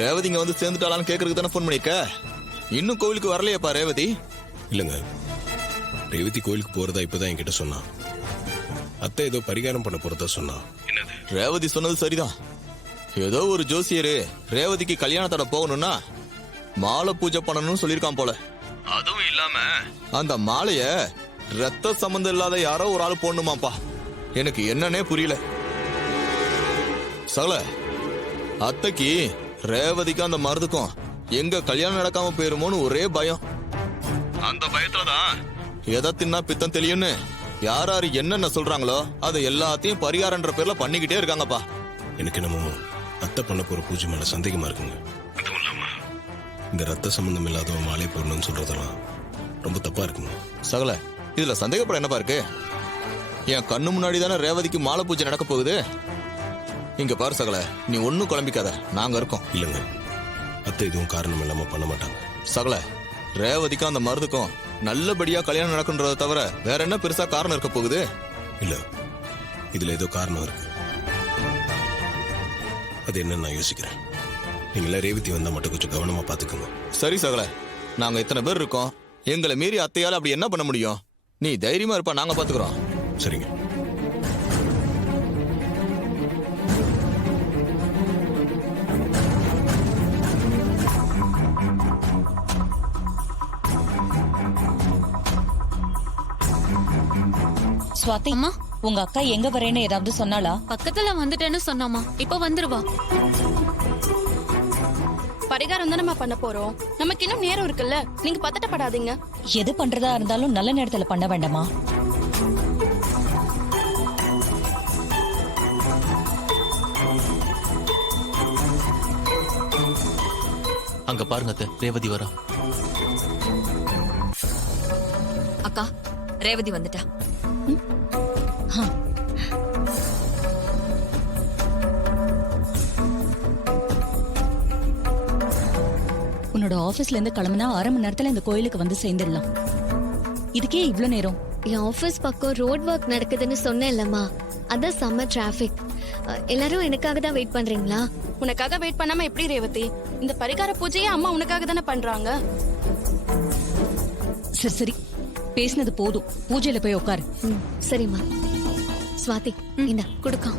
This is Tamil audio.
ரேவதி இங்க வந்து சேர்ந்துட்டாளான்னு கேக்குறதுக்கு தானே போன் பண்ணிருக்க. இன்னும் கோவிலுக்கு வரலையப்பா ரேவதி? இல்லங்க, ரேவதி கோயிலுக்கு போறதா இப்பதான் என்கிட்ட சொன்னா. அத்தை ஏதோ பரிகாரம் பண்ண போறதா சொன்னா. என்னது? ரேவதி சொன்னது சரிதான். ஏதோ ஒரு ஜோசியரு ரேவதிக்கு கல்யாணத்தோட போகணும்னா மாலை பூஜை பண்ணணும்னு சொல்லிருக்கான் போல. அதுவும் இல்லாம அந்த மாலைய ரத்த சம்பந்தம் இல்லாத யாரோ ஒரு ஆள் போடணுமாப்பா. எனக்கு என்னன்னே புரியல. சகல அத்தைக்கு ரேவதிக்கும் அந்த மருதுக்கும் எங்க கல்யாணம் நடக்காம போயிருமோன்னு ஒரே பயம். அந்த பயத்துலதான் எதை தின்னா பித்தம் தெரியும்னு யார் யாரு என்னென்ன சொல்றாங்களோ அதை எல்லாத்தையும் பரிகாரன்ற பேர்ல பண்ணிக்கிட்டே இருக்காங்கப்பா. எனக்கு என்னமோ அத்தை பண்ண போற பூஜை மேல சந்தேகமா இருக்குங்க. அதுவும் இல்லாம இந்த ரத்த சம்பந்தம் இல்லாத மாலை போடணும்னு சொல்றதெல்லாம் ரொம்ப தப்பா இருக்குங்க. சகல இதுல சந்தேகப்பட என்னப்பா இருக்கு? என் கண்ணு முன்னாடி தானே ரேவதிக்கு மாலை பூஜை நடக்க போகுது. இங்க பாரு சகல, நீ ஒன்னும் குழம்பிக்காத, நாங்க இருக்கோம். இல்லங்க, அத்தை எதுவும் காரணம் இல்லாம பண்ண மாட்டாங்க. சகல, ரேவதிக்கும் அந்த மருதுக்கும் நல்லபடியா கல்யாணம் நடக்குன்றத தவிர வேற என்ன பெருசா காரணம் இருக்க போகுது? இல்ல, இதுல ஏதோ காரணம் இருக்கு. அது என்னன்னு நான் யோசிக்கிறேன். நீங்களா ரேவதி வந்தா மட்டும் கொஞ்சம் கவனமா பாத்துக்கோங்க. சரி சகல, நாங்க இத்தனை பேர் இருக்கோம். எங்களை மீறி அத்தையால அப்படி என்ன பண்ண முடியும்? நீ தைரியமா இருப்பா, நாங்க பாத்துக்கிறோம். சரிங்க. ஸ்வாதி அம்மா, உங்க அக்கா எங்க வரேன்னு ஏதாவது சொன்னாளா? பக்கத்துல வந்துட்டேன்னு சொன்னாமா, இப்ப வந்துருவா. பரிகாரம் தான் நம்ம பண்ண போறோம். நமக்கு இன்னும் நேரம் இருக்குல்ல, நீங்க பதட்டப்படாதீங்க. எது பண்றதா இருந்தாலும் நல்ல நேரத்துல பண்ண வேண்டாமா? அங்க பாருங்க அத்தை, ரேவதி வரா. அக்கா, ரேவதி வந்துட்டா. உன்னோட ஆபீஸ்ல இருந்து கிளம்புனா 1/2 மணி நேரத்துல இந்த கோயிலுக்கு வந்து சேர்ந்துடலாம். இதுக்கே இவ்ளோ நேரம்? என் ஆபீஸ் பக்கம் ரோட் ஒர்க் நடக்குதுன்னு சொன்னேன்லம்மா, அதான் செம்ம டிராபிக். எல்லாரும் எனக்காக தான் வெயிட் பண்றீங்களா? உனக்காக வெயிட் பண்ணாம எப்படி ரேவதி? இந்த பரிகார பூஜையை அம்மா உனக்காக தானே பண்றாங்க. சரி சரி, பேசினது போதும், பூஜையில போய் உட்காரு. சரிம்மா. ஸ்வாதி, இந்த குடுக்கா.